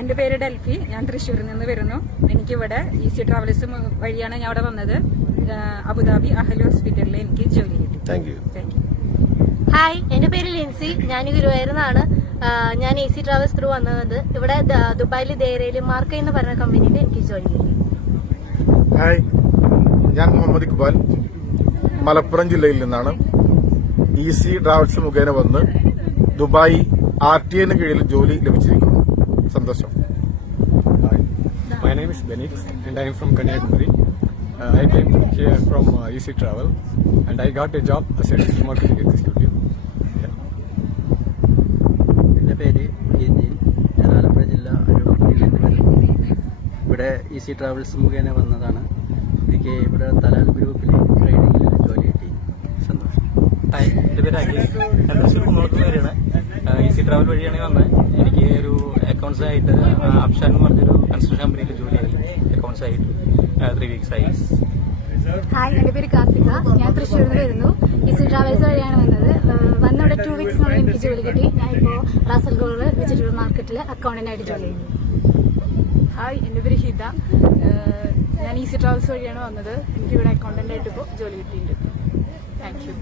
എന്റെ പേര് ഡെൽഫി. ഞാൻ തൃശ്ശൂരിൽ നിന്ന് വരുന്നു. എനിക്കിവിടെ ഈസി ട്രാവൽസ് വഴിയാണ് ഞാൻ അവിടെ വന്നത്. അബുദാബി അഹൽ ഹോസ്പിറ്റലിൽ എനിക്ക് ജോലി കിട്ടി. Thank you. ഹായ്, എന്റെ പേര് ലിൻസി. ഞാൻ ഗുരുവായൂരിന്നാണ്. ഞാൻ ഈസി ട്രാവൽസ് ത്രൂ വന്നത്. ഇവിടെ ദുബായിൽ ദേരയിൽ മാർക്ക് എന്ന് പറഞ്ഞ കമ്പനിയിൽ എനിക്ക് ജോലി കിട്ടി. ഹായ്, ഞാൻ മുഹമ്മദ് ഇക്ബാൽ, മലപ്പുറം ജില്ലയിൽ നിന്നാണ്. ഈസി ട്രാവൽസ് മുഖേന വന്ന് ദുബായ് RTN കീഴിൽ ജോലി ലഭിച്ചിരിക്കുന്നു. സന്തോഷം. My name is Benix and I am from Kanyakumari. I came here from Easy Travel and I got a job as a digital marketing executive. എൻ്റെ പേര് ഇന്ത്യൻ, ഞാൻ ആലപ്പുഴ ജില്ല അരുവിൽ നിന്ന് വരുന്നു. ഇവിടെ ഈസി ട്രാവൽസ് മുഖേന വന്നതാണ്. എനിക്ക് ഇവിടെ തലാൽ ഗ്രൂപ്പിൽ ട്രേഡിങ്ങിൽ ജോലി കിട്ടി. സന്തോഷം. ഹായ്, എൻ്റെ പേര് അഖിൽ. ഞാൻ തൃശ്ശൂർ കുന്നോളത്ത് വരെയാണ്. ഈസി ട്രാവൽ വഴിയാണ് വന്നത്. എനിക്ക് ഒരു അക്കൗണ്ട്സ് ആയിട്ട് അപ്ഷാൻ എന്ന് പറഞ്ഞൊരു കൺസ്ട്രക്ഷൻ കമ്പനിയിൽ ജോലിയായി. അക്കൗണ്ട്സ് ആയിട്ട് 3 weeks ആയി. ഹായ്, എന്റെ പേര് കാർത്തിക. ഞാൻ തൃശ്ശൂരിൽ നിന്ന് വരുന്നു. ഈസി ട്രാവൽസ് വഴിയാണ് വന്നത്. വന്നവിടെ 2 weeks എനിക്ക് ജോലി കിട്ടി. ഞാനിപ്പോൾ റാസൽഗോഡ് വെജിറ്റബിൾ മാർക്കറ്റിൽ അക്കൗണ്ടന്റായിട്ട് ജോലി ചെയ്യുന്നു. ഹായ്, എന്റെ പേര് ഹിത. ഞാൻ ഈസി ട്രാവൽസ് വഴിയാണ് വന്നത്. എനിക്കിവിടെ അക്കൗണ്ടന്റായിട്ട് ഇപ്പോൾ ജോലി കിട്ടിയിട്ടുണ്ട്. Thank you.